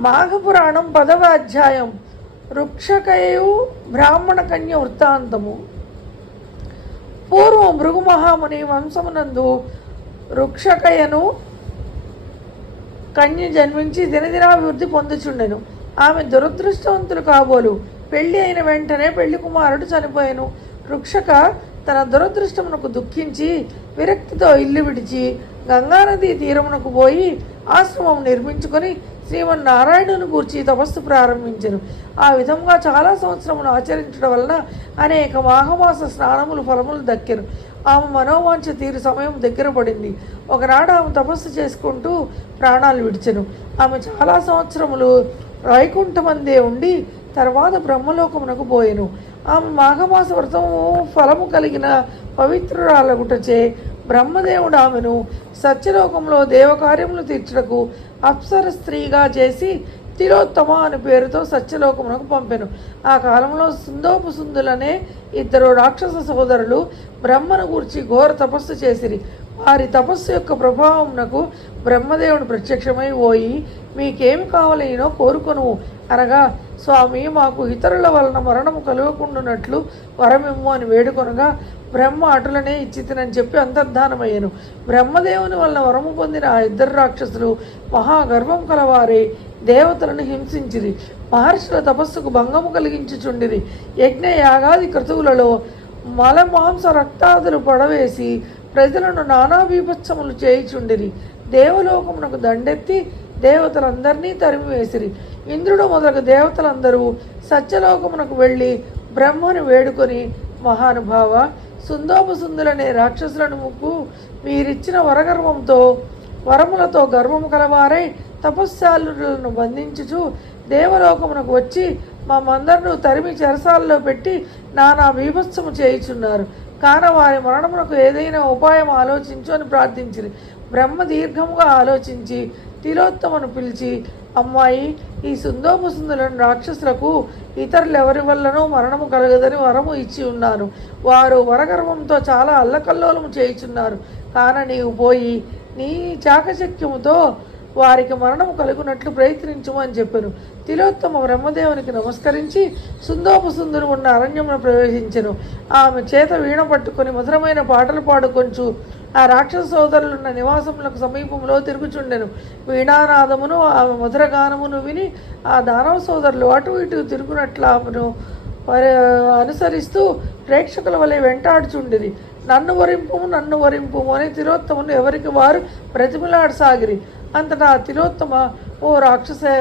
మాఘపురాణం 10వ అధ్యాయం రుక్షకయు బ్రాహ్మణ కన్య వృత్తాంతము. పూర్వం భృగుమహాముని వంశమునందు రుక్షకయను కన్య జన్మించి దినదినాభివృద్ధి పొందుచుండెను. ఆమె దురదృష్టవంతులు కాబోలు. పెళ్లి అయిన వెంటనే పెళ్లి కుమారుడు చనిపోయాను. రుక్షక తన దురదృష్టమునకు దుఃఖించి విరక్తితో ఇల్లు విడిచి గంగానదీ తీరమునకు పోయి ఆశ్రమం నిర్మించుకొని శ్రీమన్నారాయణుని గూర్చి తపస్సు ప్రారంభించెను. ఆ విధంగా చాలా సంవత్సరములు ఆచరించడం వలన అనేక మాఘమాస స్నానములు ఫలములు దక్కెను. ఆమె మనోవాంఛ తీరు సమయం దగ్గర పడింది. ఒకనాడు ఆమె తపస్సు చేసుకుంటూ ప్రాణాలు విడిచెను. ఆమె చాలా సంవత్సరములు వైకుంఠమందే ఉండి తర్వాత బ్రహ్మలోకమునకు పోయెను. ఆమె మాఘమాస వ్రతము ఫలము కలిగిన పవిత్రురాలగుటచే బ్రహ్మదేవుడు ఆమెను సత్యలోకంలో దేవకార్యములు తీర్చుటకు అప్సర స్త్రీగా చేసి తిలోత్తమ అనే పేరుతో సత్యలోకమునకు పంపెను. ఆ కాలంలో సుందోపసుందులనే ఇద్దరు రాక్షస సోదరులు బ్రహ్మను గూర్చి ఘోర తపస్సు చేసిరి. వారి తపస్సు యొక్క ప్రభావమునకు బ్రహ్మదేవుడు ప్రత్యక్షమై పోయి, మీకేమి కావాలనో కోరుకొను అనగా, స్వామి, మాకు ఇతరుల వలన మరణము కలుగకుండానట్లు వరమిమ్ము అని వేడుకొనగా, బ్రహ్మ అటులనే ఇచ్చితినని చెప్పి అంతర్ధానమయ్యను. బ్రహ్మదేవుని వలన వరము పొందిన ఆ ఇద్దరు రాక్షసులు మహాగర్వం కలవారే దేవతలను హింసించిరి. మహర్షుల తపస్సుకు భంగము కలిగించుచుండిరి. యజ్ఞ యాగాది క్రతువులలో మలమాంస రక్తాదులు పడవేసి ప్రజలను నానా బీభత్సములు చేయుచుండిరి. దేవలోకమునకు దండెత్తి దేవతలందరినీ తరిమివేసిరి. ఇంద్రుడు మొదలగు దేవతలందరూ సత్యలోకమునకు వెళ్ళి బ్రహ్మను వేడుకొని, మహానుభావ, సుందోపసుందులనే రాక్షసులను ముక్కు మీరిచ్చిన వరములతో గర్వము కలవారై తపస్శాలులను బంధించుచు దేవలోకమునకు వచ్చి మమ్మందరినూ తరిమి చెరసాలలో పెట్టి నానా బీభత్సము చేయుచున్నారు. కాన వారి మరణమునకు ఏదైనా ఉపాయం ఆలోచించు అని ప్రార్థించిరి. బ్రహ్మ దీర్ఘముగా ఆలోచించి తిలోత్తమను పిలిచి, అమ్మాయి, ఈ సుందోపసుందులను రాక్షసులకు ఇతరులెవరి వల్లనూ మరణము కలగదని వరము ఇచ్చి ఉన్నాను. వారు వరగర్వంతో చాలా అల్లకల్లోలము చేయుచున్నారు. కాన నీవు పోయి నీ చాకచక్యముతో వారికి మరణము కలుగునట్లు ప్రయత్నించుము అని చెప్పాను. తిలోత్తమ బ్రహ్మదేవునికి నమస్కరించి సుందోపసుందురు ఉన్న అరణ్యమును ప్రవేశించెను. ఆమె చేత వీణ పట్టుకొని మధురమైన పాటలు పాడుకొంచు ఆ రాక్షస సోదరులున్న నివాసములకు సమీపంలో తిరుగుచుండెను. వీణానాదమును ఆమె మధురగానమును విని ఆ దానవ సోదరులు అటు ఇటు తిరుగునట్లు ఆమెను అనుసరిస్తూ ప్రేక్షకుల వలె వెంటాడుచుండిరి. నన్ను వరింపుము అని తిలోత్తమును ఎవరికి వారు ప్రతిమలాడసాగిరి. అంతటా తిలోత్తమ, ఓ రాక్షస